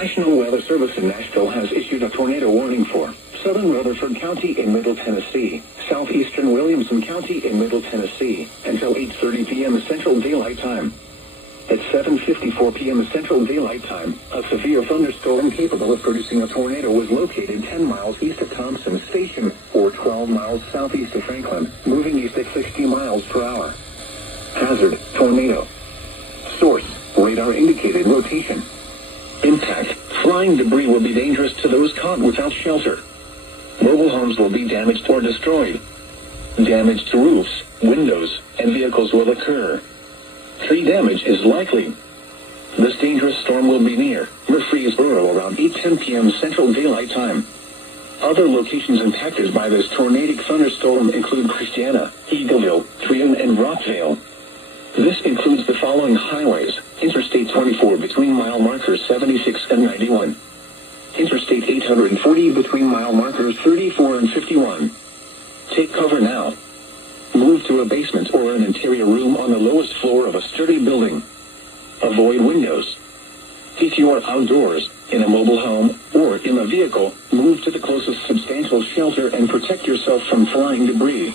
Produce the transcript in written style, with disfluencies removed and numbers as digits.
National Weather Service in Nashville has issued a tornado warning for southern Rutherford County in Middle Tennessee, southeastern Williamson County in Middle Tennessee, until 8:30 p.m. Central Daylight Time. At 7:54 p.m. Central Daylight Time, a severe thunderstorm capable of producing a tornado was located 10 miles east of Thompson Station, or 12 miles southeast of Franklin, moving east at 60 miles per hour. Hazard, tornado. Source, radar indicated rotation. Impact, flying debris will be dangerous to those caught without shelter. Mobile homes will be damaged or destroyed. Damage to roofs, windows, and vehicles will occur. Tree damage is likely. This dangerous storm will be near Murfreesboro around 8:10 p.m. Central Daylight Time. Other locations impacted by this tornadic thunderstorm include Christiana, Eagleville, Trion, and Rockvale. This includes the following highways: Interstate 24 between mile markers 76 and 91. Interstate 840 between mile markers 34 and 51. Take cover now. Move to a basement or an interior room on the lowest floor of a sturdy building. Avoid windows. If you are outdoors, in a mobile home, or in a vehicle, move to the closest substantial shelter and protect yourself from flying debris.